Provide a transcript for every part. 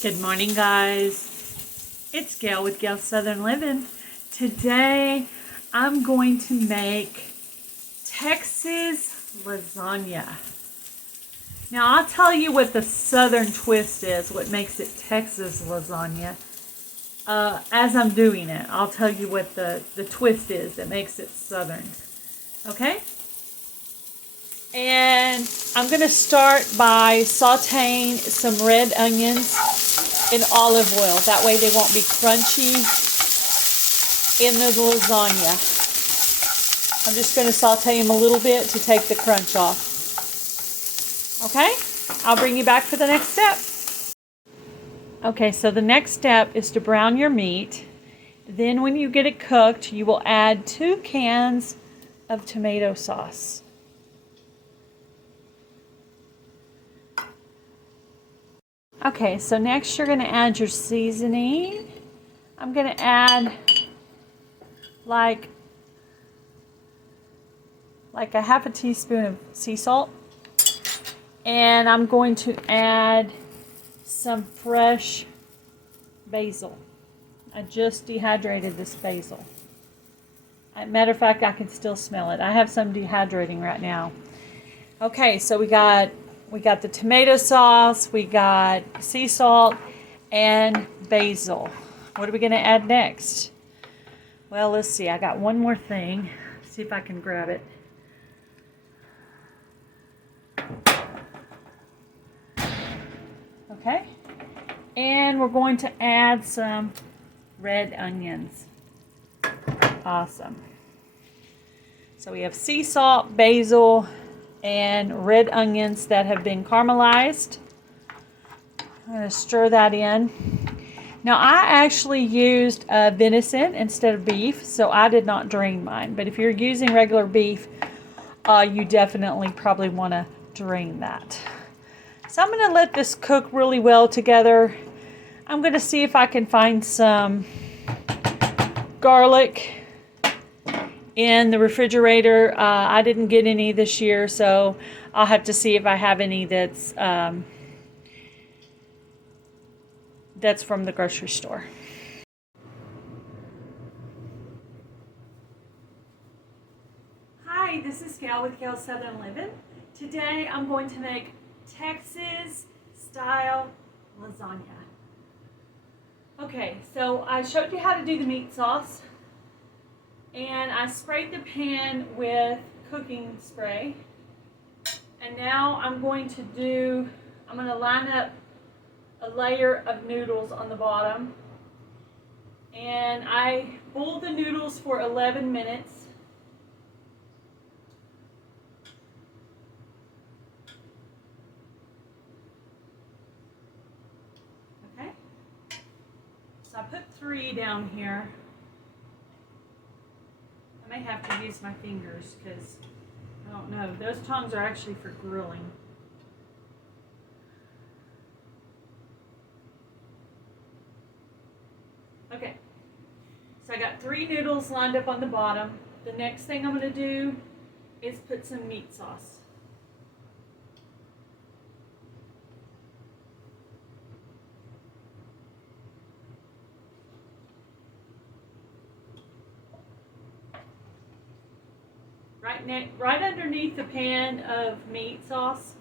Good morning, guys. It's Gail with Gail's Southern Living. Today, I'm going to make Texas lasagna. Now, I'll tell you what the southern twist is, what makes it Texas lasagna. As I'm doing it, I'll tell you what the twist is that makes it southern. Okay? And I'm going to start by sauteing some red onions in olive oil. That way they won't be crunchy in the lasagna. I'm just going to saute them a little bit to take the crunch off. Okay? I'll bring you back for the next step. Okay, so the next step is to brown your meat. Then when you get it cooked, you will add 2 cans of tomato sauce. Okay, so next you're going to add your seasoning. I'm going to add like a half a teaspoon of sea salt. And I'm going to add some fresh basil. I just dehydrated this basil. Matter of fact, I can still smell it. I have some dehydrating right now. Okay, so we got the tomato sauce, we got sea salt, and basil. What are we going to add next? Well, let's see. I got one more thing. See if I can grab it. Okay. And we're going to add some red onions. Awesome. So we have sea salt, basil, and red onions that have been caramelized. I'm going to stir that in. Now, I actually used venison instead of beef, so I did not drain mine. But if you're using regular beef, you definitely probably want to drain that. So I'm going to let this cook really well together. I'm going to see if I can find some garlic in the refrigerator. I didn't get any this year, so I'll have to see if I have any that's from the grocery store. Hi, this is Gail with Gail's Southern Living. Today I'm going to make Texas style lasagna. Okay, so I showed you how to do the meat sauce. And I sprayed the pan with cooking spray. And now I'm going to line up a layer of noodles on the bottom. And I boiled the noodles for 11 minutes. Okay. So I put 3 down here. I may have to use my fingers because I don't know. Those tongs are actually for grilling. Okay, so I got 3 noodles lined up on the bottom. The next thing I'm going to do is put some meat sauce. Right underneath the pan of meat sauce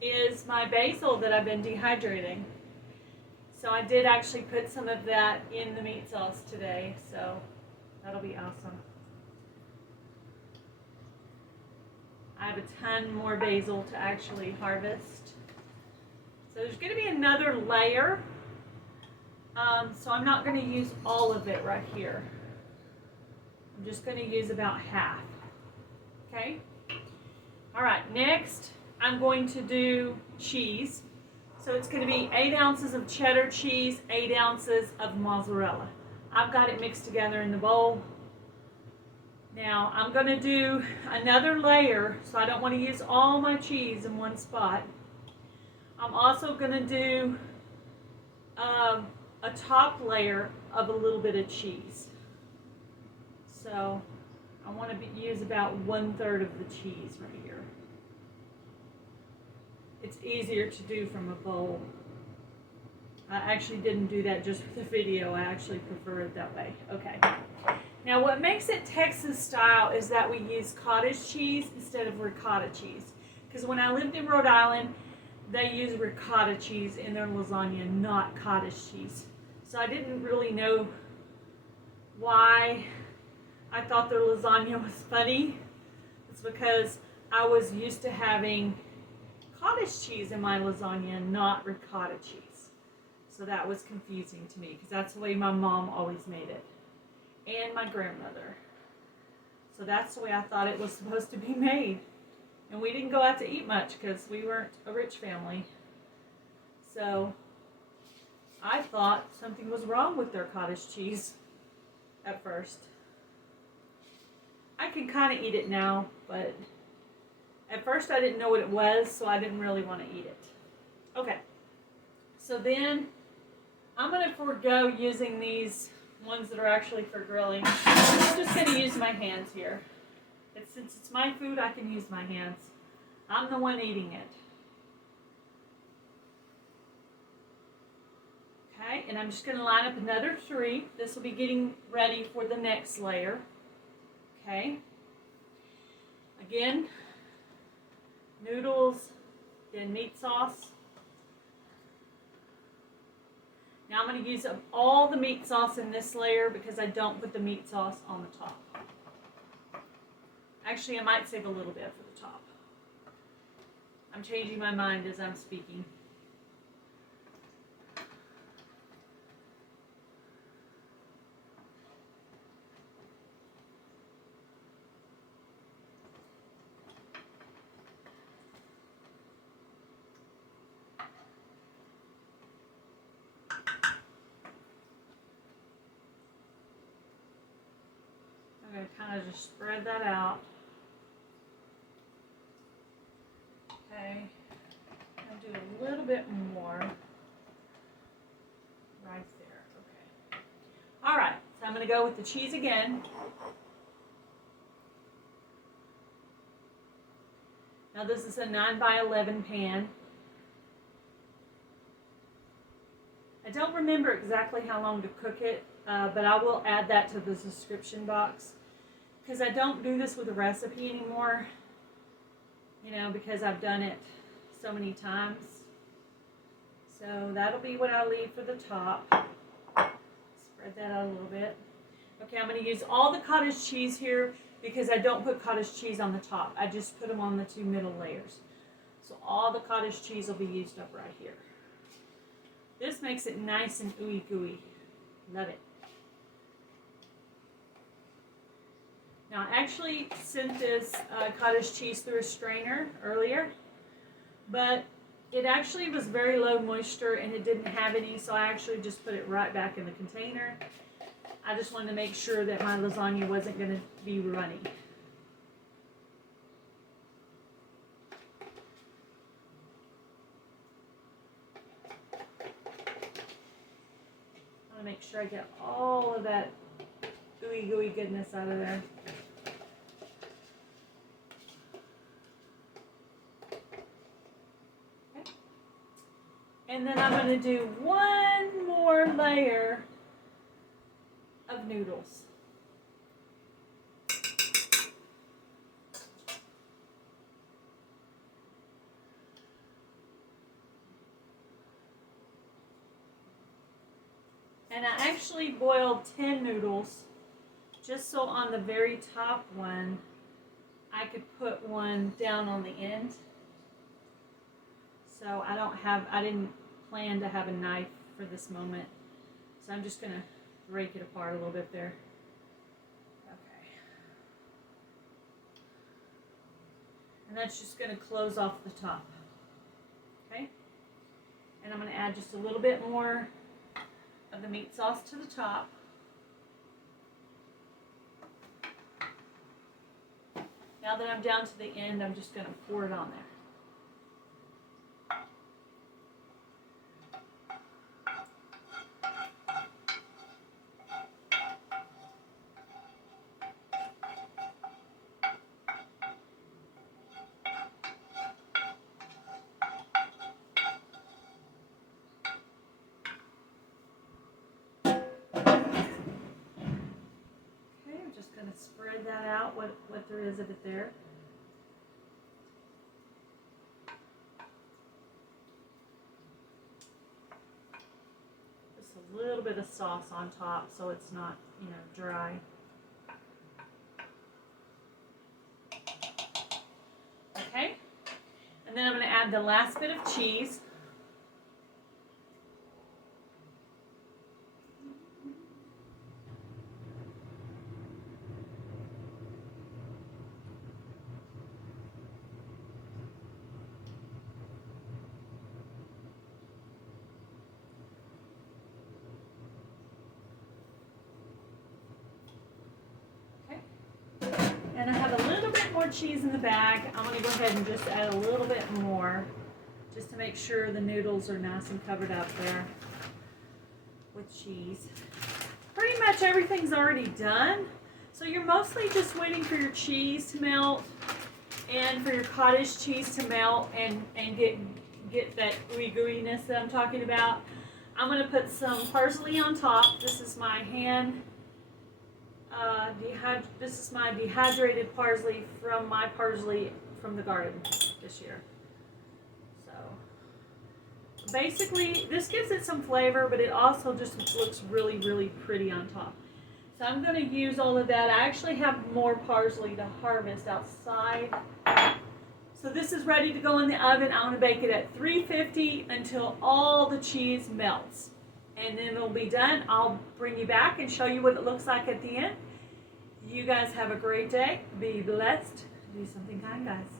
is my basil that I've been dehydrating. So I did actually put some of that in the meat sauce today, so that'll be awesome. I have a ton more basil to actually harvest. So there's going to be another layer, so I'm not going to use all of it right here. I'm just going to use about half. Okay? All right, next I'm going to do cheese. So it's going to be 8 ounces of cheddar cheese, 8 ounces of mozzarella. I've got it mixed together in the bowl. Now I'm going to do another layer, so I don't want to use all my cheese in one spot. I'm also going to do a top layer of a little bit of cheese. So I want to use about 1/3 of the cheese right here. It's easier to do from a bowl. I actually didn't do that just for the video. I actually prefer it that way. Okay. Now what makes it Texas style is that we use cottage cheese instead of ricotta cheese. Because when I lived in Rhode Island, they use ricotta cheese in their lasagna, not cottage cheese. So I didn't really know why I thought their lasagna was funny. It's because I was used to having cottage cheese in my lasagna, not ricotta cheese. So that was confusing to me because that's the way my mom always made it. And my grandmother. So that's the way I thought it was supposed to be made. And we didn't go out to eat much because we weren't a rich family. So I thought something was wrong with their cottage cheese at first. I can kind of eat it now, but at first I didn't know what it was, so I didn't really want to eat it. Okay, so then I'm going to forego using these ones that are actually for grilling. I'm just going to use my hands here. Since it's my food, I can use my hands. I'm the one eating it. Okay, and I'm just going to line up another 3. This will be getting ready for the next layer. Okay. Again, noodles, then meat sauce. Now I'm going to use up all the meat sauce in this layer because I don't put the meat sauce on the top. Actually, I might save a little bit for the top. I'm changing my mind as I'm speaking. I'm going to kind of just spread that out. Okay, I'm going to do a little bit more right there. Okay. All right, so I'm going to go with the cheese again. Now this is a 9x11 pan. I don't remember exactly how long to cook it, but I will add that to the description box because I don't do this with a recipe anymore, you know, because I've done it so many times. So that'll be what I'll leave for the top. Spread that out a little bit. Okay, I'm going to use all the cottage cheese here because I don't put cottage cheese on the top. I just put them on the 2 middle layers. So all the cottage cheese will be used up right here. This makes it nice and ooey gooey. Love it. Now I actually sent this cottage cheese through a strainer earlier, but it actually was very low moisture and it didn't have any, so I actually just put it right back in the container. I just wanted to make sure that my lasagna wasn't going to be runny. I want to make sure I get all of that ooey gooey goodness out of there. Okay. And then I'm going to do one more layer of noodles. And I actually boiled 10 noodles just so on the very top one I could put one down on the end. So I didn't plan to have a knife for this moment. So I'm just going to break it apart a little bit there. Okay. And that's just going to close off the top. Okay? And I'm going to add just a little bit more of the meat sauce to the top. Now that I'm down to the end, I'm just going to pour it on there. there is of it there. Just a little bit of sauce on top so it's not, dry. Okay, and then I'm going to add the last bit of cheese. And I have a little bit more cheese in the bag. I'm going to go ahead and just add a little bit more just to make sure the noodles are nice and covered up there with cheese. Pretty much everything's already done. So you're mostly just waiting for your cheese to melt and for your cottage cheese to melt and get that gooey-gooiness that I'm talking about. I'm going to put some parsley on top. This is my this is my dehydrated parsley from my parsley from the garden this year. So basically this gives it some flavor, but it also just looks really, really pretty on top. So I'm going to use all of that. I actually have more parsley to harvest outside. So this is ready to go in the oven. I'm going to bake it at 350 until all the cheese melts. And then it'll be done. I'll bring you back and show you what it looks like at the end. You guys have a great day. Be blessed. Do something kind, guys.